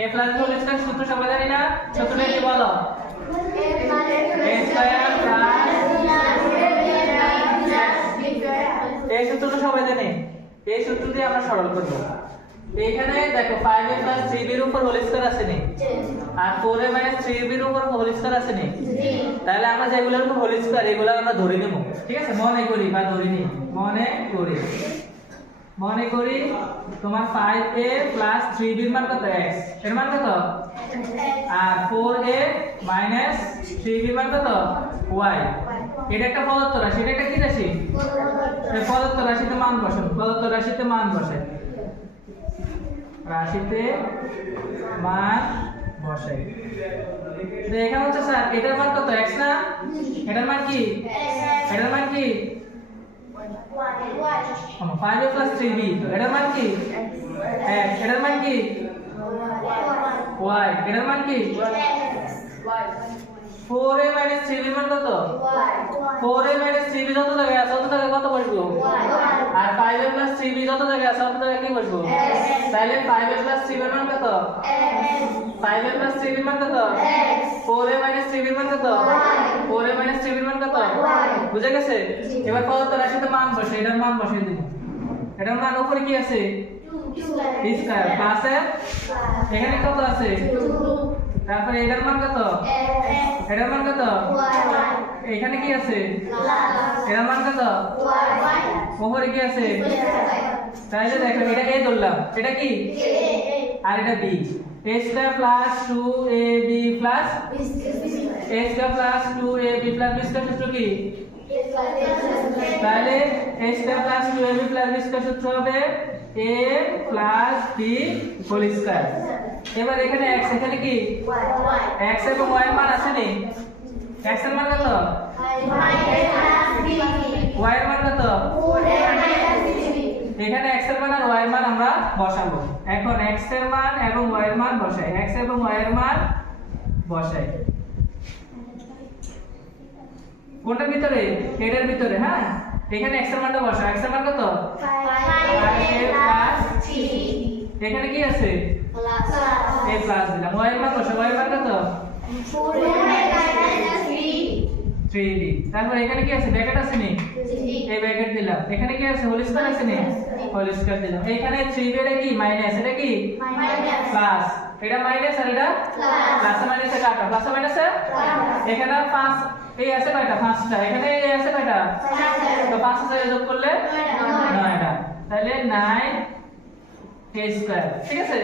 a plus b whole square সূত্র সবাই জানি না? সূত্রটা কি বলো? a স্কয়ার প্লাস এই সূত্রটা সবাই জানে। এই সূত্র দিয়ে আমরা সরল করব। এখানে দেখো 5a প্লাস 3b এর উপর হোল স্কয়ার আছে নি, আর 4a মাইনাস 3b এর উপর হোল স্কয়ার আছে নি। তাহলে আমরা যেগুলোর উপর হোল স্কয়ার এগুলো আমরা ধরে নেব, ঠিক আছে? মনে করি বা ধরে নিই, মনে করি তোমার 5a প্লাস 3b এর মান কত? x এর মান কত? আর 4a মাইনাস 3b এর মান কত? y। এটা একটা প্রদত্ত রাশি, এটা একটা কি রাশি? প্রদত্ত রাশিতে মান বসান, প্রদত্ত রাশিতে মান বসাই, রাশিতে মান বসাই। তো এখানে হচ্ছে স্যার এটার মান কত? x না? এটার মান কি? এটার মান কি? 5a plus 3b। এটার মান কি? x। এটার মান কি? y। এটার মান কি? 4a মাইনাস 3b মান কত? 4a মাইনাস 3b যত জায়গায় আছে তত জায়গায় কত বসবো? আর 5a প্লাস 3b যত জায়গায় আছে তত জায়গায় কি বসবো? তাহলে 5a প্লাস 3b এর মান কত? 5a প্লাস 3b এর মান কত? 4a মাইনাস 3b এর মান কত? 4a মাইনাস 3b এর মান কত? বুঝা গেছে? এবার প্রদত্ত রাশিতে মান বসে, এটার মান বসিয়ে দিব। এটার মান উপরে কি আছে? স্কয়ার প্লাস এখানে কত আছে? তারপরে এটার মান কত? এটার মান কত? এখানে কি আছে? এটার মান কত? উপরে কি আছে? তাহলে দেখো এটা a ধরলাম, এটা কি? আর এটা b। a square plus 2ab plus a square plus 2ab plus b square সূত্র কি? তাহলে a square plus 2ab plus b square সূত্র হবে a plus b whole square. এবার এখানে x, এখানে কি? x এবং y এর মান আছে নি? x এর মান কত? y এর মান কত? এখানে x এর মান আর y এর মান আমরা বসাবো। এখন x এর মান এবং y এর মান বসাই, x এবং y এর মান বসাই। কোনটার ভিতরে? এটার ভিতরে। হ্যাঁ, এখানে x এর মানটা বসাও। x এর মান কত? 5a plus 3। এখানে কি আছে? a প্লাস দিলাম। y এর মান বসাও, y এর মান কত? 3b। তারপর এখানে কি আছে? ব্র্যাকেট আছে নি? এই ব্র্যাকেট দিলাম। এখানে কি আছে? হোল স্কয়ার আছে নি? হোল স্কয়ার দিলাম। এখানে 3b এটা কি? মাইনাস। এটা কি? প্লাস। এটা মাইনাস আর এটা প্লাস। মাইনাসে কাটা, প্লাস মাইনাসে এখানে 5 এই আছে কয়টা? 5টা। এখানে এই আছে কয়টা? 4টা। তো 5 এর যোগ করলে 9টা। তাহলে 9a স্কয়ার। ঠিক আছে?